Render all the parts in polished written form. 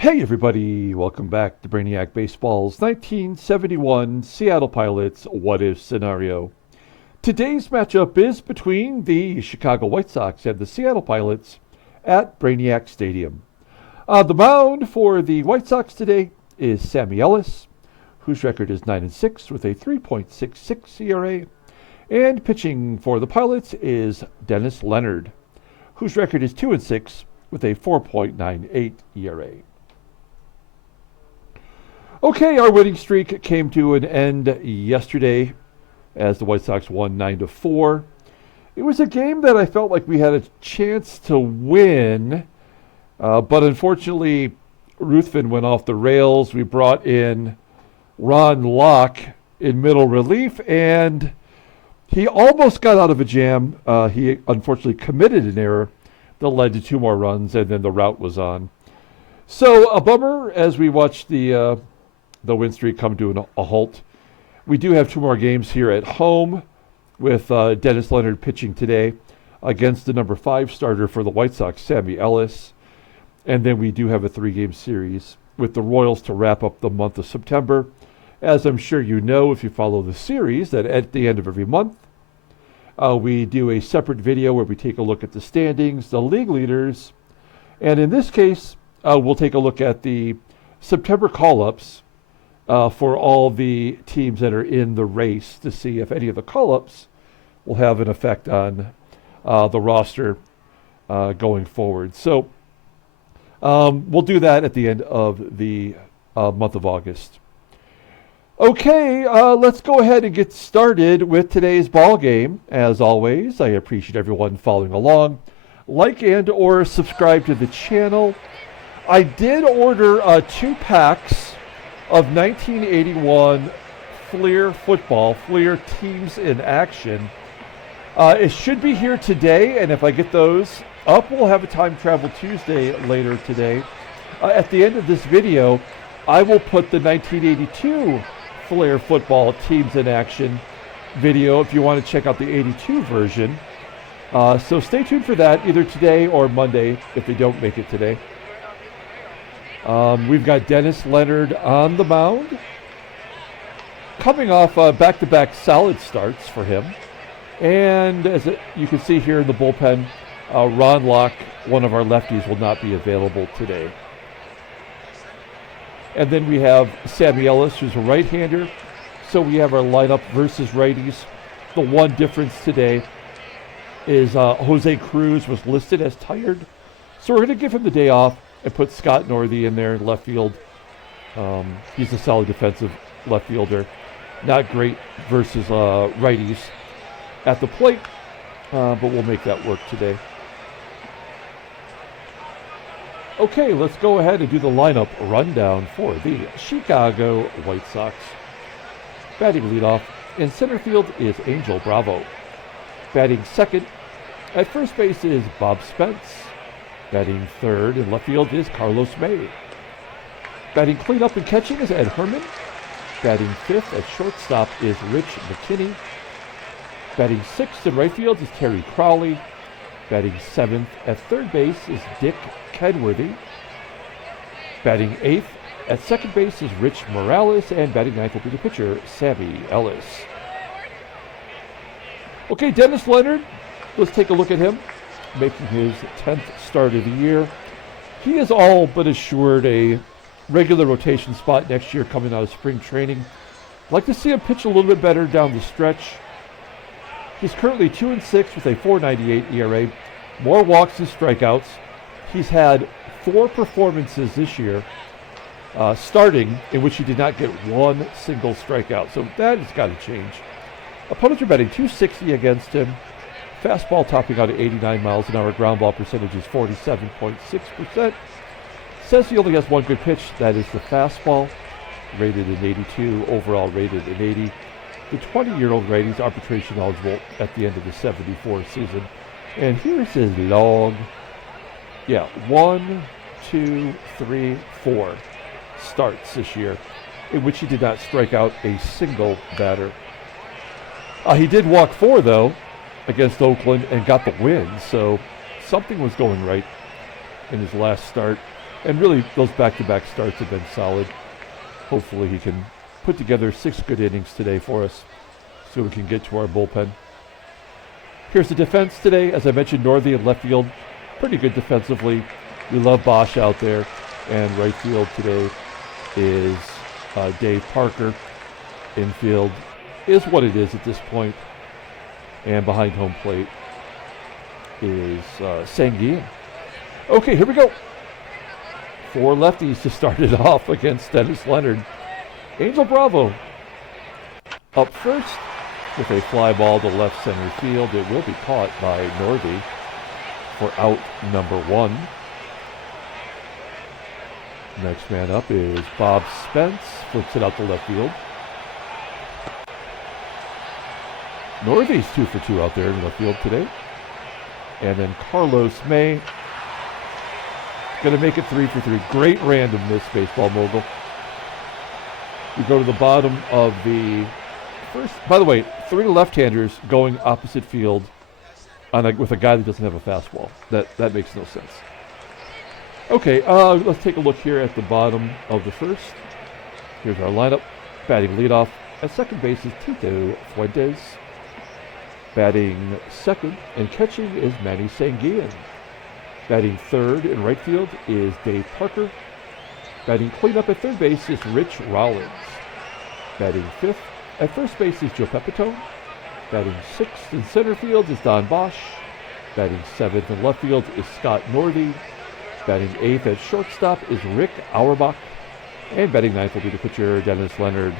Hey everybody, welcome back to Brainiac Baseball's 1971 Seattle Pilots What If Scenario. Today's matchup is between the Chicago White Sox and the Seattle Pilots at Brainiac Stadium. The mound for the White Sox today is Sammy Ellis, whose record is 9-6 with a 3.66 ERA, and pitching for the Pilots is Dennis Leonard, whose record is 2-6 with a 4.98 ERA. Okay, our winning streak came to an end yesterday as the White Sox won 9-4. It was a game that I felt like we had a chance to win, but unfortunately, Ruthven went off the rails. We brought in Ron Locke in middle relief, and he almost got out of a jam. He unfortunately committed an error that led to 2 more runs, and then the rout was on. So a bummer as we watched the win streak come to a halt. We do have 2 more games here at home with Dennis Leonard pitching today against the number 5 starter for the White Sox, Sammy Ellis. And then we do have a 3-game series with the Royals to wrap up the month of September. As I'm sure you know if you follow the series, that at the end of every month, we do a separate video where we take a look at the standings, the league leaders, and in this case, we'll take a look at the September call-ups for all the teams that are in the race to see if any of the call-ups will have an effect on the roster going forward. So we'll do that at the end of the month of August. Okay, let's go ahead and get started with today's ball game. As always, I appreciate everyone following along. Like and or subscribe to the channel. I did order 2 packs of 1981 Fleer football, Fleer Teams in Action. It should be here today, and if I get those up, we'll have a Time Travel Tuesday later today. At the end of this video, I will put the 1982 Fleer football Teams in Action video if you want to check out the 82 version. So stay tuned for that either today or Monday if they don't make it today. We've got Dennis Leonard on the mound, coming off back-to-back solid starts for him. And as you can see here in the bullpen, Ron Locke, one of our lefties, will not be available today. And then we have Sammy Ellis, who's a right-hander. So we have our lineup versus righties. The one difference today is Jose Cruz was listed as tired. So we're going to give him the day off and put Scott Northey in there in left field. He's a solid defensive left fielder. Not great versus righties at the plate, but we'll make that work today. Okay, let's go ahead and do the lineup rundown for the Chicago White Sox. Batting leadoff in center field is Angel Bravo. Batting second at first base is Bob Spence. Batting third in left field is Carlos May. Batting cleanup and catching is Ed Herrmann. Batting fifth at shortstop is Rich McKinney. Batting sixth in right field is Terry Crowley. Batting seventh at third base is Dick Kenworthy. Batting eighth at second base is Rich Morales. And batting ninth will be the pitcher, Sammy Ellis. Okay, Dennis Leonard, let's take a look at him, making his 10th start of the year. He is all but assured a regular rotation spot next year coming out of spring training. I'd like to see him pitch a little bit better down the stretch. He's currently 2-6 with a 4.98 ERA, more walks than strikeouts. He's had 4 performances this year, starting in which he did not get 1 single strikeout. So that has got to change. Opponents are batting .260 against him. Fastball topping out at 89 miles an hour. Ground ball percentage is 47.6%. Says he only has 1 good pitch. That is the fastball, rated in 82. Overall rated in 80. The 20-year-old righty's arbitration eligible at the end of the 74 season. And here's his log. Yeah, 1, 2, 3, 4 starts this year in which he did not strike out a single batter. He did walk 4, though, against Oakland and got the win, so something was going right in his last start. And really, those back-to-back starts have been solid. Hopefully he can put together 6 good innings today for us so we can get to our bullpen. Here's the defense today. As I mentioned, Northey in left field, pretty good defensively. We love BOSCH out there. And right field today is Dave Parker. Infield is what it is at this point. And behind home plate is SANGUILLEN. Okay, here we go. 4 lefties to start it off against Leonard. Angel Bravo up first with a fly ball to left center field. It will be caught by Northey for out number 1. Next man up is Bob Spence. Flips it out to left field. Northey's 2 for 2 out there in left field today. And then Carlos May going to make it 3 for 3. Great randomness, baseball mogul. We go to the bottom of the first. By the way, 3 left-handers going opposite field with a guy that doesn't have a fastball. That makes no sense. Okay, let's take a look here at the bottom of the first. Here's our lineup. Batting leadoff at second base is Tito Fuentes. Batting second and catching is Manny SANGUILLEN. Batting third in right field is Dave Parker. Batting cleanup at third base is Rich Rollins. Batting fifth at first base is Joe Pepitone. Batting sixth in center field is Don Bosch. Batting seventh in left field is Scott Northey. Batting eighth at shortstop is Rick Auerbach. And batting ninth will be the pitcher, Dennis Leonard.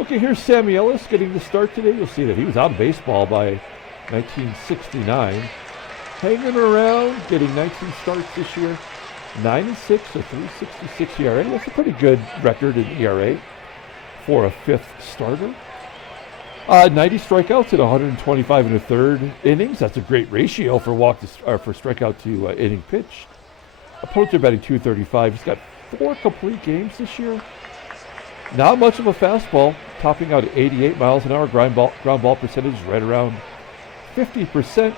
Okay, here's Sammy Ellis getting the start today. You'll see that he was out of baseball by 1969. Hanging around, getting 19 starts this year. 9-6, a 3.66 ERA. That's a pretty good record in ERA for a fifth starter. 90 strikeouts in 125 and a third innings. That's a great ratio for for strikeout to inning pitch. Opponents are batting .235. He's got 4 complete games this year. Not much of a fastball, topping out at 88 miles an hour. Ground ball percentage right around 50%.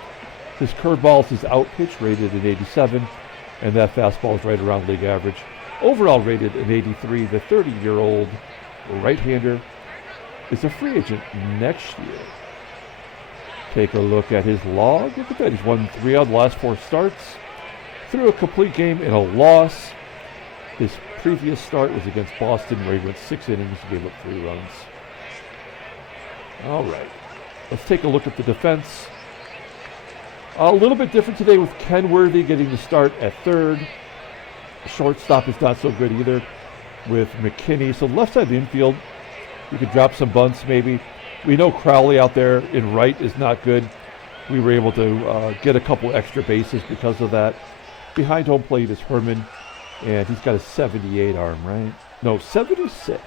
His curveball is his out pitch, rated at 87, and that fastball is right around league average. Overall rated at 83. The 30-year-old right-hander is a free agent next year. Take a look at his log. Look at that. He's won 3 out of the last 4 starts. Threw a complete game in a loss. His previous start was against Boston, where he went 6 innings and gave up 3 runs. All right. Let's take a look at the defense. A little bit different today with Kenworthy getting the start at third. Shortstop is not so good either with McKinney. So left side of the infield, you could drop some bunts maybe. We know CROWLEY out there in right is not good. We were able to get a couple extra bases because of that. Behind home plate is Herrmann, and he's got a 78 arm, right? No, 76.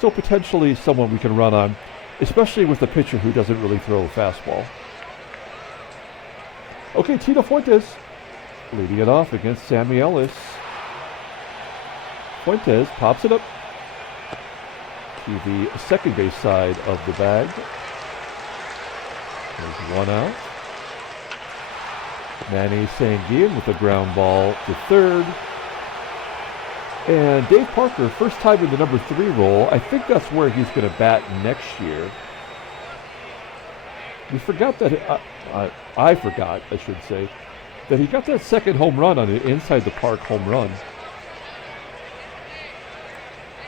So potentially someone we can run on, especially with a pitcher who doesn't really throw a fastball. Okay, Tito Fuentes leading it off against Sammy Ellis. Fuentes pops it up to the second base side of the bag. There's 1 out. Manny SANGUILLEN with a ground ball to third. And Dave Parker, first time in the number 3 role. I think that's where he's going to bat next year. We forgot that, I forgot, I should say, that he got that second home run on an inside the park home run.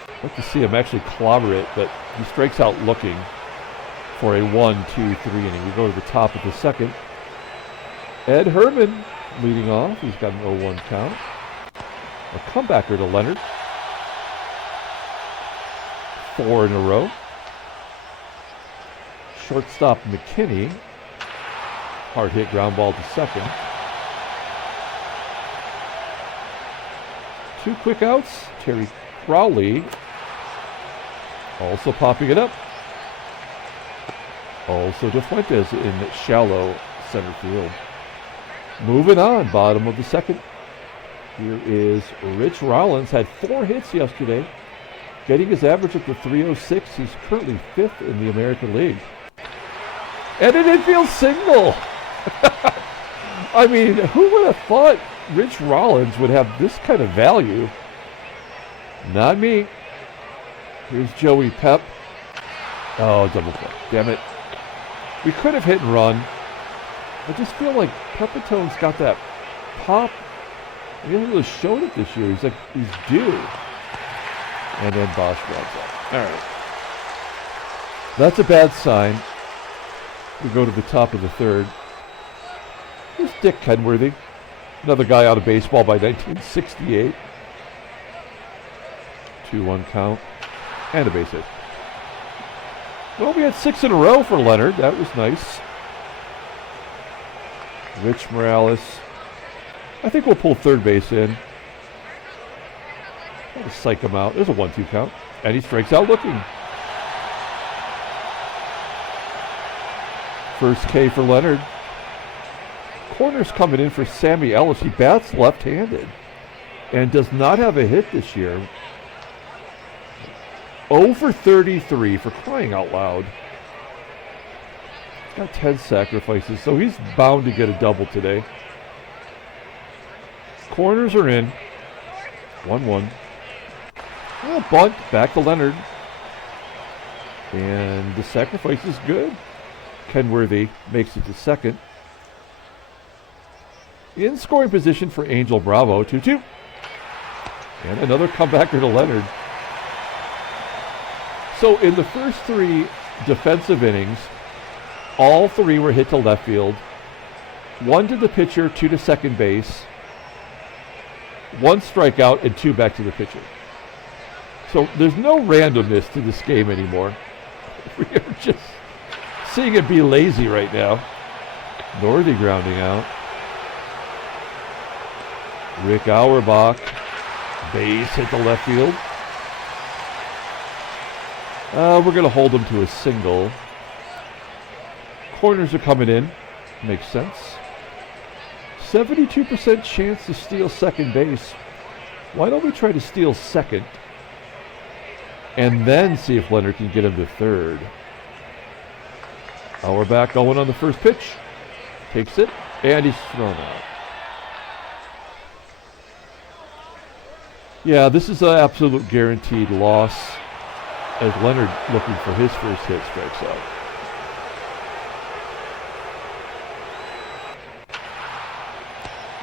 I'd like to see him actually clobber it, but he strikes out looking for a 1-2-3 inning. We go to the top of the second. Ed Herrmann leading off. He's got an 0-1 count. A comebacker to Leonard. 4 in a row. Shortstop McKinney. Hard hit ground ball to second. 2 quick outs. Terry CROWLEY also popping it up. Also to Fuentes in shallow center field. Moving on, bottom of the second. Here is Rich Rollins. Had 4 hits yesterday, getting his average up to 306. He's currently 5th in the American League. And an infield single. I mean, who would have thought Rich Rollins would have this kind of value? Not me. Here's Joey Pep. Oh, double play. Damn it. We could have hit and run. I just feel like Pepitone's got that pop. He hasn't really shown it this year. He's due. And then BOSCH runs up. All right. That's a bad sign. We go to the top of the third. Here's Dick Kenworthy. Another guy out of baseball by 1968. 2-1 count. And a base hit. Well, we had 6 in a row for Leonard. That was nice. Rich Morales. I think we'll pull third base in. Try to psych him out. There's a 1-2 count. And he strikes out looking. First K for Leonard. Corner's coming in for Sammy Ellis. He bats left-handed and does not have a hit this year. 0 for 33 for crying out loud. He's got 10 sacrifices, so he's bound to get a double today. Corners are in. 1-1. Oh, bunt. Back to Leonard. And the sacrifice is good. Kenworthy makes it to second. In scoring position for Angel Bravo. 2-2. And another comebacker to Leonard. So in the first 3 defensive innings, all 3 were hit to left field. 1 to the pitcher, 2 to second base. 1 strikeout and 2 back to the pitcher. So there's no randomness to this game anymore. We are just seeing it be lazy right now. Northey grounding out. Rick Auerbach, base hit to left field. We're going to hold him to a single. Corners are coming in. Makes sense. 72% chance to steal second base. Why don't we try to steal second and then see if Leonard can get him to third? Auerbach going on the first pitch. Takes it, and he's thrown out. Yeah, this is an absolute guaranteed loss as Leonard, looking for his first hit, strikes out.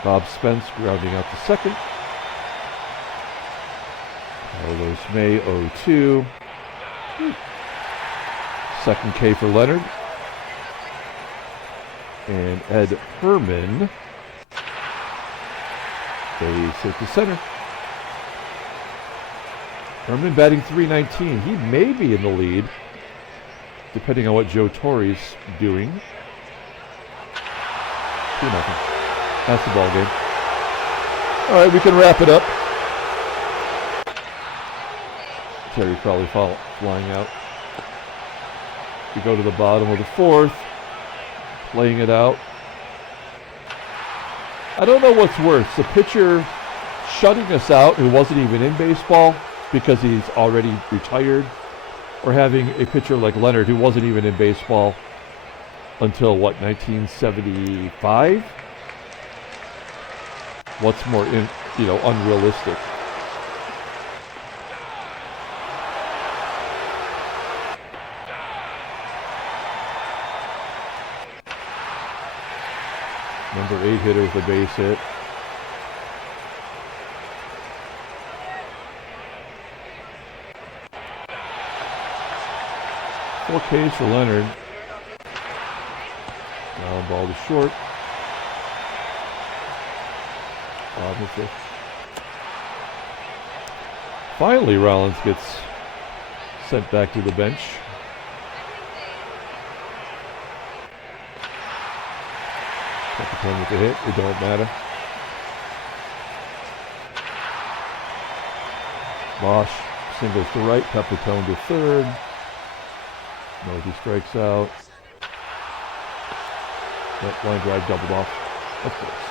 Bob Spence grounding out to second. Carlos May 0-2. Second K for Leonard. And Ed Herrmann. Base hit to center. Herrmann batting .319. He may be in the lead, depending on what Joe Torre's doing. 2-0. That's the ball game. All right, we can wrap it up. Terry Crowley flying out. We go to the bottom of the fourth, playing it out. I don't know what's worse, the pitcher shutting us out who wasn't even in baseball because he's already retired, or having a pitcher like Leonard who wasn't even in baseball until, what, 1975? What's more, unrealistic? Number 8 hitter with a base hit. Four Ks for Leonard. Now ball to short. Finally, Rollins gets sent back to the bench. Pepitone with the hit. It don't matter. BOSCH singles to right. Pepitone to third. Northey strikes out. That line drive doubled off. Of course.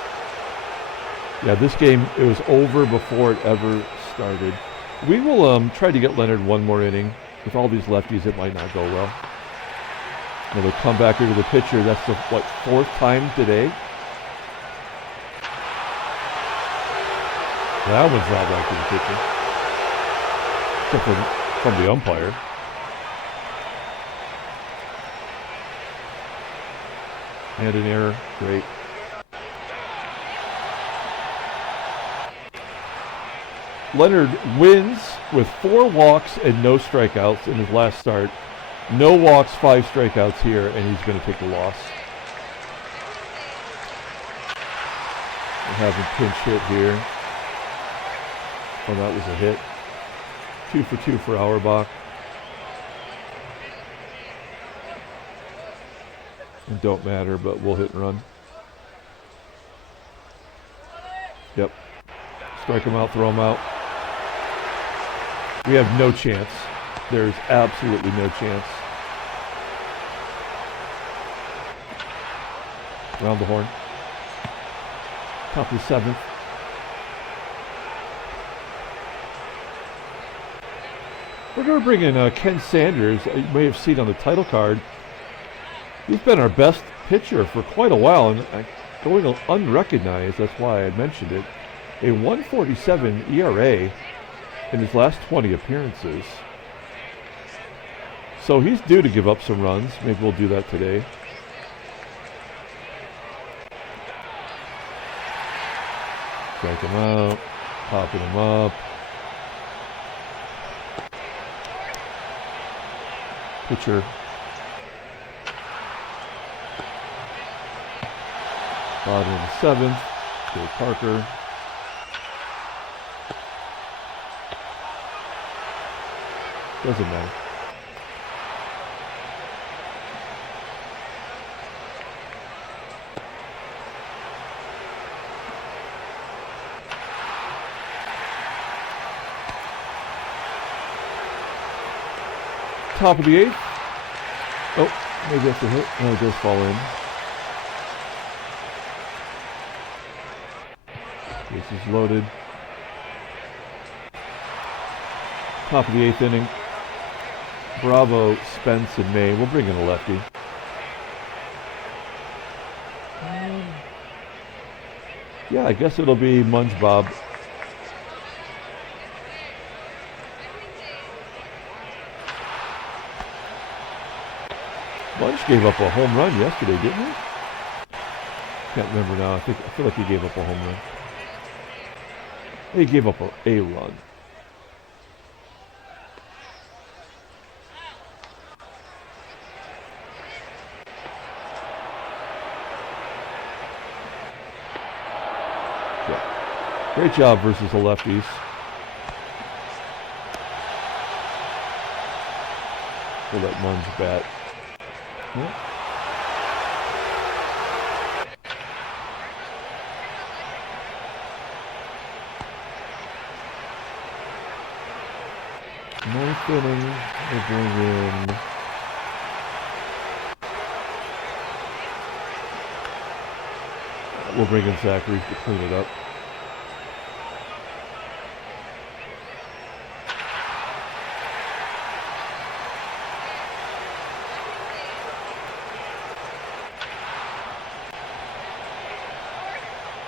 Yeah, this game, it was over before it ever started. We will try to get Leonard one more inning. With all these lefties, it might not go well. Another comebacker to the pitcher. That's the, fourth time today? That one's not back to the pitcher. Except from the umpire. And an error. Great. Leonard wins with 4 walks and no strikeouts in his last start. No walks, 5 strikeouts here, and he's going to take the loss. We're having pinch hit here. Oh, that was a hit. 2 for 2 for Auerbach. It don't matter, but we'll hit and run. Yep. Strike him out, throw him out. We have no chance. There's absolutely no chance. Round the horn. Top of the 7th. We're going to bring in Ken Sanders. You may have seen on the title card. He's been our best pitcher for quite a while, and going unrecognized. That's why I mentioned it. A 1.47 ERA in his last 20 appearances. So he's due to give up some runs. Maybe we'll do that today. Strike him out, popping him up. Pitcher. Bottom of the 7th. Joe Parker. Doesn't matter. Top of the 8th. Oh, maybe that's a hit. No, it does fall in. This is loaded. Top of the 8th inning. Bravo, Spence, and May. We'll bring in a lefty. Yeah, I guess it'll be Munch Bob. Munch gave up a home run yesterday, didn't he? Can't remember now. I feel like he gave up a home run. He gave up a run. Yeah. Great job versus the lefties. We'll let Munch bat. Yeah. Ninth inning, we'll bring in Zachary to clean it up.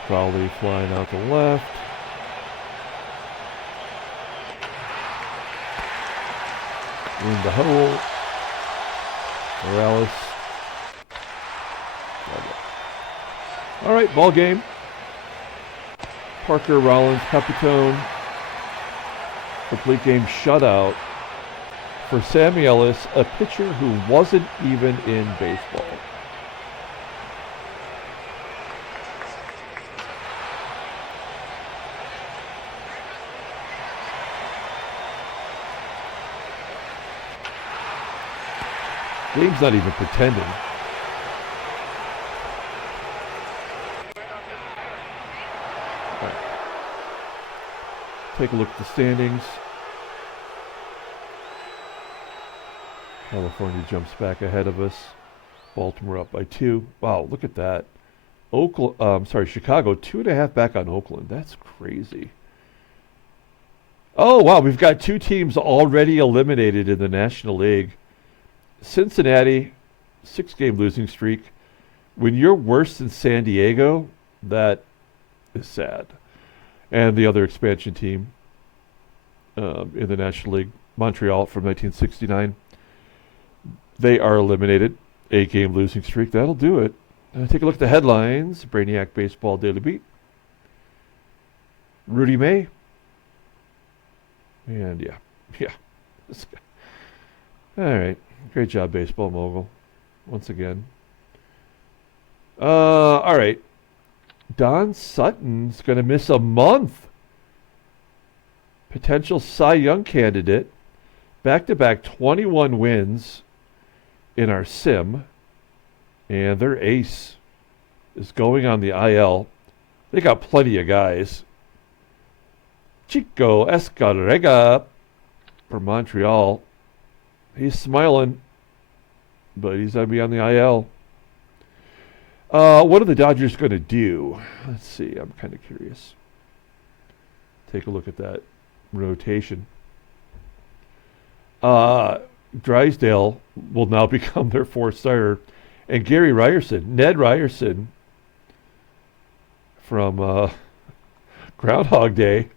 Crowley flying out to left. In the hole. Morales. All right, ball game. Parker, Rollins, Pepitone. Complete game shutout for Sammy Ellis, a pitcher who wasn't even in baseball. Game's not even pretending. Right. Take a look at the standings. California jumps back ahead of us. Baltimore up by 2. Wow, look at that. Chicago 2.5 back on Oakland. That's crazy. Oh, wow, we've got 2 teams already eliminated in the National League. Cincinnati, 6-game losing streak. When you're worse than San Diego, that is sad. and the other expansion team in the National League, Montreal from 1969. They are eliminated. 8-game losing streak. That'll do it. Take a look at the headlines. Brainiac Baseball Daily Beat. Rudy May. And yeah. This guy. All right. Great job, Baseball Mogul. Once again. All right. Don Sutton's going to miss a month. Potential Cy Young candidate. Back-to-back 21 wins in our sim. And their ace is going on the IL. They got plenty of guys. Chico Escarrega from Montreal. He's smiling, but he's going to be on the IL. What are the Dodgers going to do? Let's see. I'm kind of curious. Take a look at that rotation. Drysdale will now become their fourth starter. And Gary Ryerson, Ned Ryerson from Groundhog Day.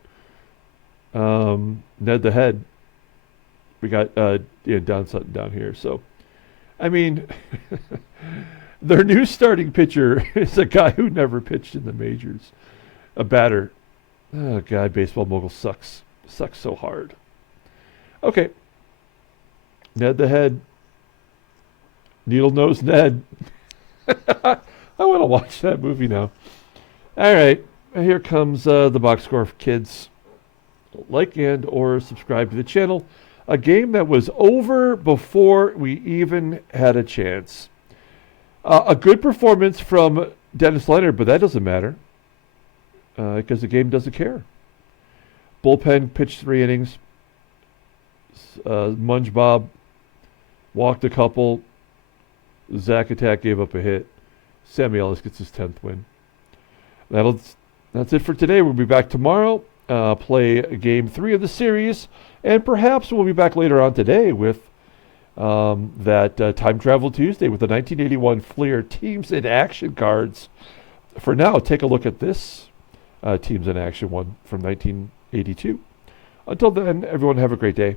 Ned the Head. We got Don Sutton down here. So, I mean, their new starting pitcher is a guy who never pitched in the majors. A batter. Oh, God, Baseball Mogul sucks. Sucks so hard. Okay. Ned the Head. Needle Nose Ned. I want to watch that movie now. All right. Here comes the box score for kids. Like and or subscribe to the channel. A game that was over before we even had a chance. A good performance from Dennis Leonard, but that doesn't matter because the game doesn't care. Bullpen pitched 3 innings. Munge Bob walked a couple. Zach Attack gave up a hit. Sammy Ellis gets his 10th win. That's it for today. We'll be back tomorrow. Play game 3 of the series. And perhaps we'll be back later on today with that Time Travel Tuesday with the 1981 Fleer Teams in Action cards. For now, take a look at this Teams in Action one from 1982. Until then, everyone have a great day.